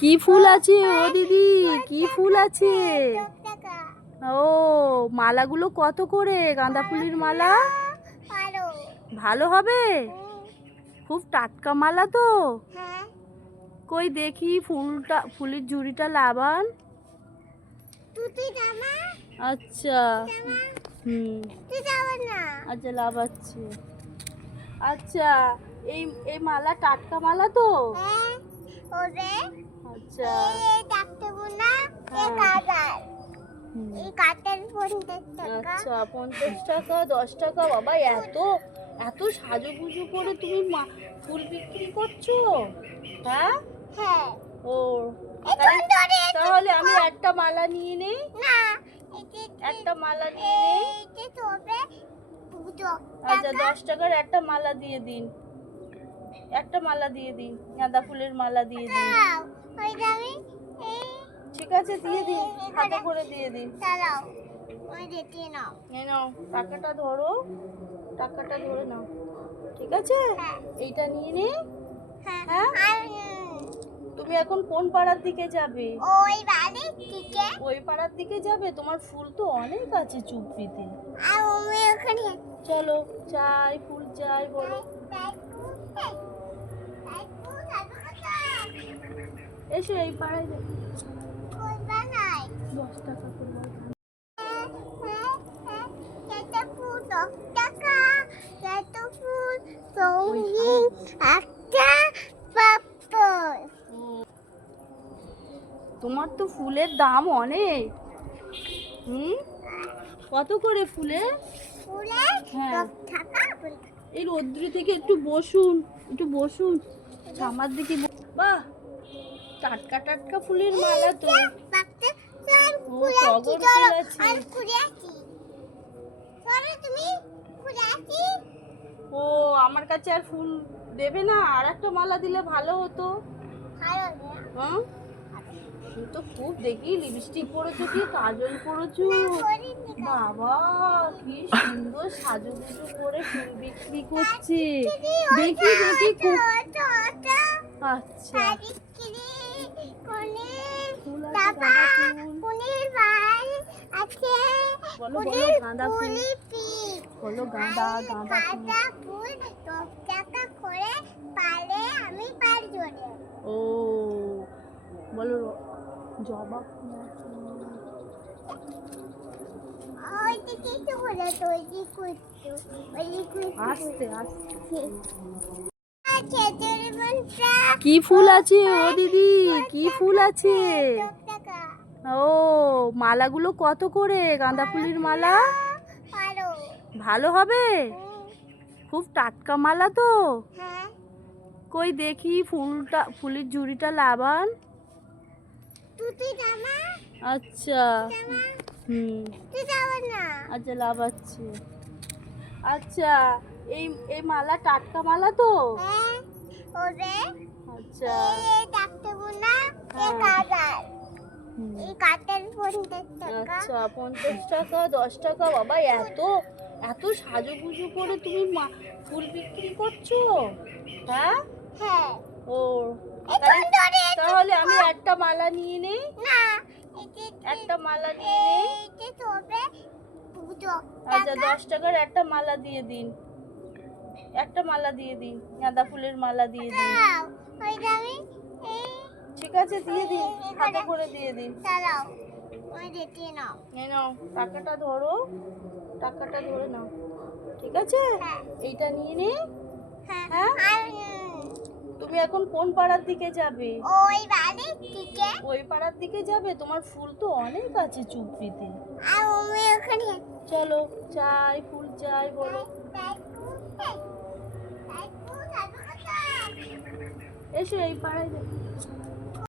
কি ফুল আছে ও দিদি? কি ফুল আছে? ও মালাগুলো কত করে? গাঁদা ফুলের মালা ভালো হবে? খুব টাটকা মালা তো? কই দেখি ফুলটা, ফুলের ঝুড়িটা লাবান। আচ্ছা আচ্ছা লাবাচ্ছি। আচ্ছা এই এই মালা টাটকা মালা তো? আচ্ছা আচ্ছা 50 টাকা 10 টাকা। বাবা এত এত সাজুগুজু করে তুমি ফুল বিক্রি করছো? হ্যাঁ ও তাহলে আমি একটা মালা নিয়ে নেই। একটা মালা নিয়ে নেই। আচ্ছা 10 টাকার একটা মালা দিয়ে দিন। একটা মালা দিয়ে দিন, গাঁদা ফুলের মালা দিয়ে দিন। ঠিক আছে দিয়ে দিন, হাতে করে দিয়ে দিন। এই নাও টাকাটা ধরো, টাকাটা ধরে নাও। ঠিক আছে এইটা নিয়ে নে। হ্যাঁ তুমি এখন কোন পাড়ার দিকে যাবে? ওই পাড়ার দিকে যাবে? তোমার ফুল তো অনেক আছে চুপড়িতে। চলো চাই ফুল চাই বলো। এসো এই পাড়ায় 10 টাকা করে। তোমার তো ফুলের দাম অনেক। কত করে ফুলের? হ্যাঁ এই রৌদ্র থেকে একটু বসুন, একটু বসুন আমার দিকে। বাহ টাটকা টাটকা ফুলের মালা তো। ও টগর ফুল আছে। ও আমার কাছে আর ফুল দেবে না? আর একটা মালা দিলে ভালো হতো। হ্যাঁ তুমি তো খুব দেখি লিপস্টিক পরেছো, কি কাজল পরেছো। বাবা কি সুন্দর সাজুগুজু করে ফুল বিক্রি করছে। দেখি দেখি খুব। আচ্ছা ফুল আছে, বলো বলো গাঁদা ফুল বলো। গাঁদা গাঁদা ফুল 10 টাকা করে পারে। আমি পার জোরে। ও বলো জবা ফুল আস্তে আস্তে। কি ফুল আছে ও দিদি? কি ফুল আছে? ও মালাগুলো কত করে? গাঁদা ফুলের মালা ভালো হবে? খুব টাটকা মালা তো? কই দেখি ফুলটা, ফুলের ঝুড়িটা লাবান। আচ্ছা আচ্ছা লাবাচ্ছি। আচ্ছা এই এই মালা টাটকা মালা তো? আচ্ছা আচ্ছা 50 টাকা 10 টাকা। বাবা এত এত সাজুগুজু করে তুমি ফুল বিক্রি করছো? হ্যাঁ ও তাহলে আমি একটা মালা নিয়ে নেই। একটা মালা নিয়ে নেই। আচ্ছা 10 টাকার একটা মালা দিয়ে দিন। একটা মালা দিয়ে দিন, গাঁদা ফুলের মালা দিয়ে দিন। ঠিক আছে দিয়ে দিন, হাতে করে দিয়ে দিন। এই নাও টাকাটা ধরো, টাকাটা ধরে নাও। ঠিক আছে এইটা নিয়ে নে। হ্যাঁ তুমি এখন কোন পাড়ার দিকে যাবে? ওই পাড়ার দিকে যাবে? তোমার ফুল তো অনেক আছে চুপড়িতে। চলো চাই ফুল চাই বলো। এসো এই পাড়ায়